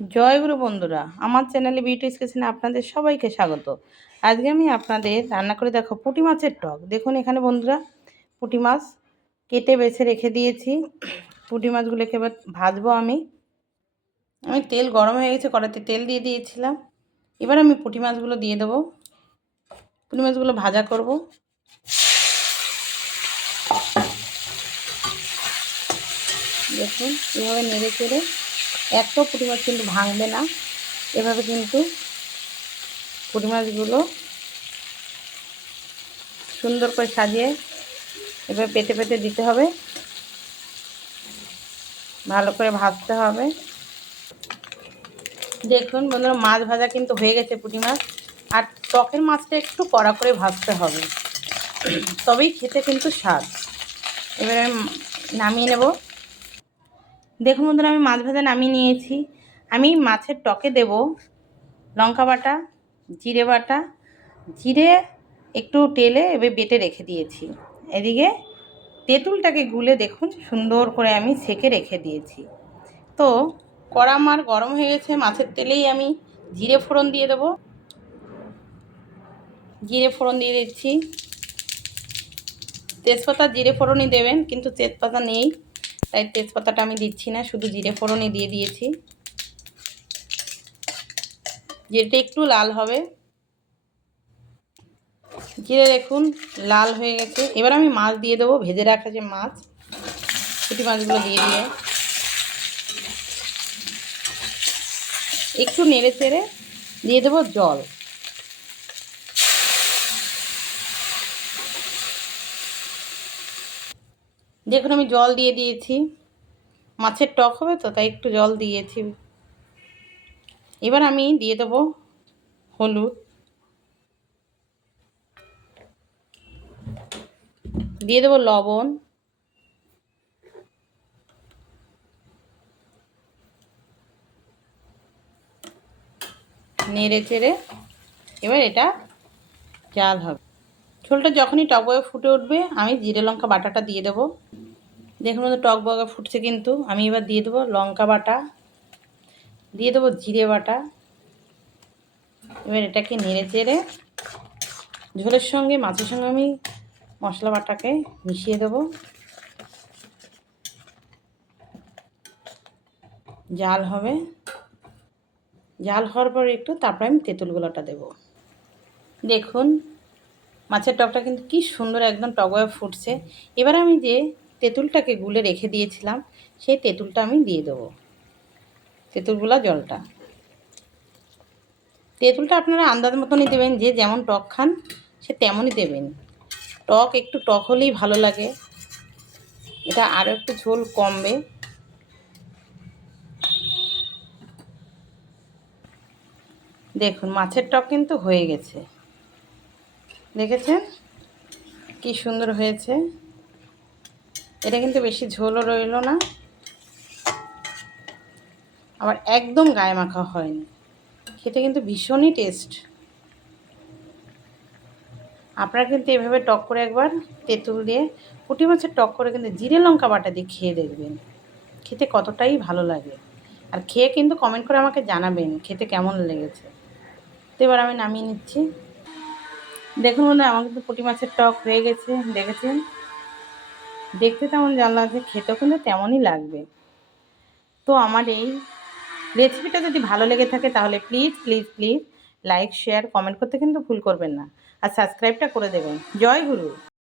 জয়গুরু বন্ধুরা, আমার চ্যানেলে বিউটিস কিচেনে আপনাদের সবাইকে স্বাগত। আজকে আমি আপনাদের রান্না করে দেখো পুঁটি মাছের টক। দেখুন এখানে বন্ধুরা পুঁটি মাছ কেটে বেছে রেখে দিয়েছি। পুঁটি মাছগুলোকে এবার ভাজবো। আমি তেল গরম হয়ে গেছে, কড়াইতে তেল দিয়ে দিয়েছিলাম। এবার আমি পুঁটি মাছগুলো দিয়ে দেবো। পুঁটি মাছগুলো ভাজা করব। দেখুন এভাবে নেড়ে চেড়ে, একটাও পুঁটি মাছ কিন্তু ভাঙবে না। এভাবে কিন্তু পুঁটি মাছগুলো সুন্দর করে সাজিয়ে এবার পেতে পেতে দিতে হবে, ভালো করে ভাজতে হবে। দেখুন বন্ধুরা, মাছ ভাজা কিন্তু হয়ে গেছে পুঁটি মাছ। আর টকের মাছটা একটু কড়া করে ভাজতে হবে, তবেই খেতে কিন্তু স্বাদ। এবারে আমি নামিয়ে নেব। দেখুন বন্ধুরা, আমি মাছ ভাজা নামিয়ে নিয়েছি। আমি মাছের টকে দেব লঙ্কা বাটা, জিরে বাটা, জিরে একটু তেলে এবার বেটে রেখে দিয়েছি। এদিকে তেঁতুলটাকে গুলে দেখুন সুন্দর করে আমি সেঁকে রেখে দিয়েছি। তো কড়া আমার গরম হয়ে গেছে, মাছের তেলেই আমি জিরে ফোড়ন দিয়ে দেবো। জিরে ফোড়ন দিয়ে দিচ্ছি। তেজপাতা জিরে ফোড়নই দেবেন, কিন্তু তেজপাতা নেই তাই তেজপাতাটা আমি দিচ্ছি না, শুধু জিরে ফোড়নই দিয়ে দিয়েছি। জিরেটা একটু লাল হবে। জিরে দেখুন লাল হয়ে গেছে। এবার আমি মাছ দিয়ে দেবো, ভেজে রাখা যে মাছ, পুঁটি মাছগুলো দিয়ে একটু নেড়ে চেড়ে দিয়ে দেবো জল। দেখুন আমি জল দিয়ে দিয়েছি, মাছের টক হবে তো তাই একটু জল দিয়েছি। এবার আমি দিয়ে দেবো হলুদ, দিয়ে দেবো লবণ, নেড়ে চেড়ে এবার এটা জাল হবে। ঝোলটা যখনই টক বগে ফুটে উঠবে আমি জিরে লঙ্কা বাটাটা দিয়ে দেবো। দেখুন টক বগে ফুটছে কিন্তু। আমি এবার দিয়ে দেবো লঙ্কা বাটা, দিয়ে দেবো জিরে বাটা। এবার এটাকে নেড়ে চেড়ে ঝোলের সঙ্গে মাছের সঙ্গে আমি মশলা বাটাকে মিশিয়ে দেবো। জাল হবে, জাল হওয়ার পর একটু তারপরে আমি তেঁতুলগুলোটা দেবো। দেখুন মাছের টকটা কিন্তু কি সুন্দর একদম টকবগে ফুটছে। এবার আমি যে তেঁতুলটাকে গুলে রেখে দিয়েছিলাম সেই তেঁতুলটা আমি দিয়ে দেবো, তেঁতুলগুলা জলটা। তেঁতুলটা আপনারা আন্দাজ মতনই দেবেন, যে যেমন টক খান সে তেমনই দেবেন। টক একটু টক হলেই ভালো লাগে, এটা আরও একটু ঝোল কমবে। দেখুন মাছের টক কিন্তু হয়ে গেছে, দেখেছেন কি সুন্দর হয়েছে। এটা কিন্তু বেশি ঝোলও রইল না, আবার একদম গায়ে মাখা হয়নি। খেতে কিন্তু ভীষণই টেস্ট। আপনারা কিন্তু এভাবে টক করে একবার তেঁতুল দিয়ে পুঁটি মাছের টক করে কিন্তু জিরে লঙ্কা বাটা দিয়ে খেয়ে দেখবেন, খেতে কতটাই ভালো লাগে। আর খেয়ে কিন্তু কমেন্ট করে আমাকে জানাবেন খেতে কেমন লেগেছে। তো এবার আমি নামিয়ে নিচ্ছি। দেখুন বন্ধুরা, আমার কিন্তু পুঁটি মাছের টক হয়ে গেছে, দেখেছেন দেখতে তেমন জানলা আছে, খেতেও কিন্তু তেমনই লাগবে। তো আমার এই রেসিপিটা যদি ভালো লেগে থাকে তাহলে please please please like share comment করতে কিন্তু ভুল করবেন না, আর সাবস্ক্রাইবটা করে দেবেন। জয় গুরু।